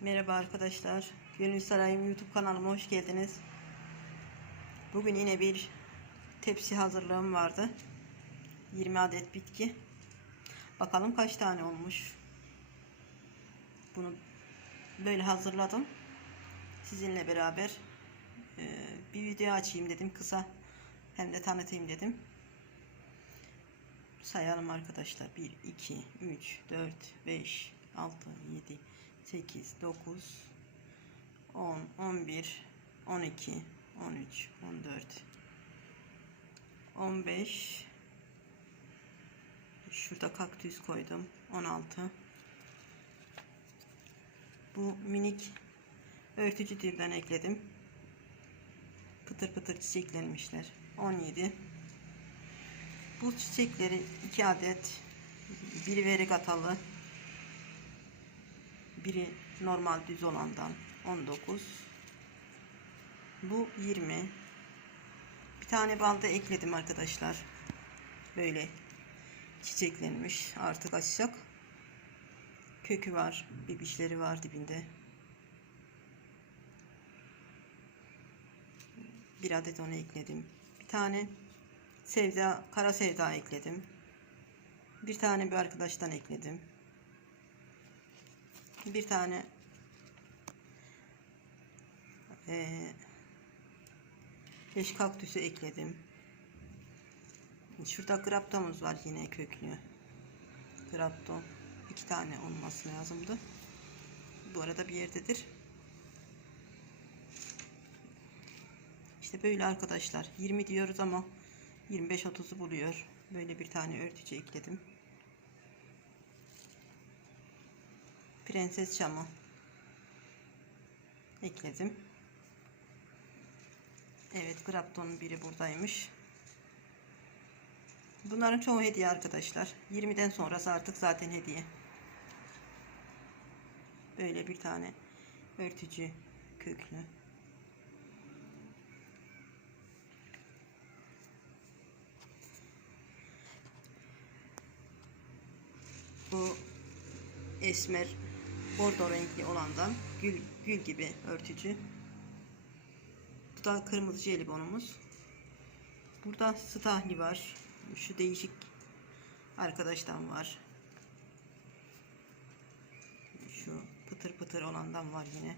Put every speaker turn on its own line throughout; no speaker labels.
Merhaba arkadaşlar. Gönül Sarayım YouTube kanalıma hoş geldiniz. Bugün yine bir tepsi hazırlığım vardı. 20 adet bitki. Bakalım kaç tane olmuş. Bunu böyle hazırladım. Sizinle beraber e, bir video açayım dedim kısa. Hem de tanıtayım dedim. Sayalım arkadaşlar. 1, 2, 3, 4, 5, 6, 7, 8, 9, 10, 11, 12, 13, 14, 15, şurada kaktüs koydum. 16, bu minik örtücü dilden ekledim. Pıtır pıtır çiçeklenmişler. 17, bu çiçekleri 2 adet biri verigatalı biri normal düz olandan 19 bu 20 bir tane balda ekledim arkadaşlar. Böyle çiçeklenmiş artık açacak. Kökü var bebişleri var dibinde. Bir adet onu ekledim. Bir tane sevda kara sevda ekledim. Bir tane bir arkadaştan ekledim bir tane eee beş kaktüsü ekledim. Şurada graptomuz var yine köklü. Graptom. iki tane olması lazımdı. Bu arada bir yerdedir. İşte böyle arkadaşlar. 20 diyoruz ama 25-30'u buluyor. Böyle bir tane örtücü ekledim. Prenses çamı ekledim. Evet, Grapton'un biri buradaymış. Bunların çoğu hediye arkadaşlar. 20'den sonrası artık zaten hediye. Böyle bir tane örtücü köklü. Bu esmer bordo renkli olandan gül, gül gibi örtücü. Bu da kırmızı jelibonumuz. Burada stahli var. Şu değişik arkadaştan var. Şu pıtır pıtır olandan var yine.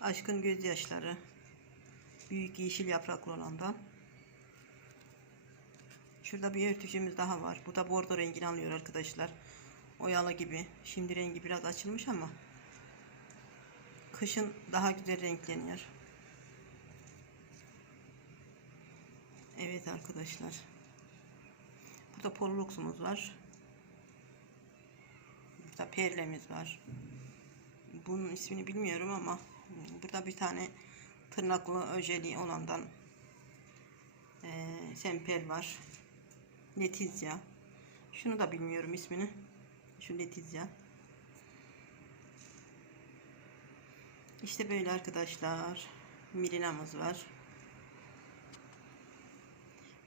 Aşkın gözyaşları. Büyük yeşil yapraklı olandan. Şurada bir örtücümüz daha var. Bu da bordo rengini alıyor arkadaşlar. Oyalı gibi. Şimdi rengi biraz açılmış ama kışın daha güzel renkleniyor. Evet arkadaşlar. Burada polluxumuz var. Burada perlemiz var. Bunun ismini bilmiyorum ama burada bir tane tırnaklı öjeli olandan e, semper var. Letizia. Şunu da bilmiyorum ismini. Şu Letizia. İşte böyle arkadaşlar. Mirinamız var.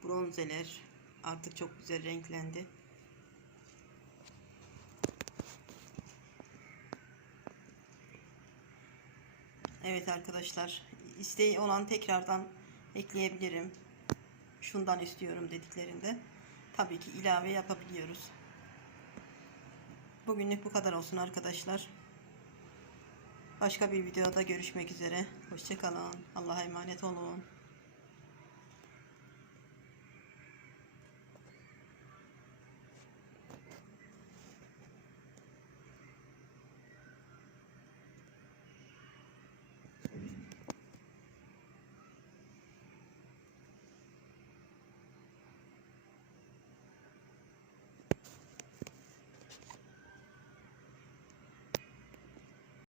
Bronzeler artık çok güzel renklendi. Evet arkadaşlar. isteği olan tekrardan ekleyebilirim. Şundan istiyorum dediklerinde. Tabii ki ilave yapabiliyoruz. Bugünlük bu kadar olsun arkadaşlar. Başka bir videoda görüşmek üzere. Hoşçakalın. Allah'a emanet olun.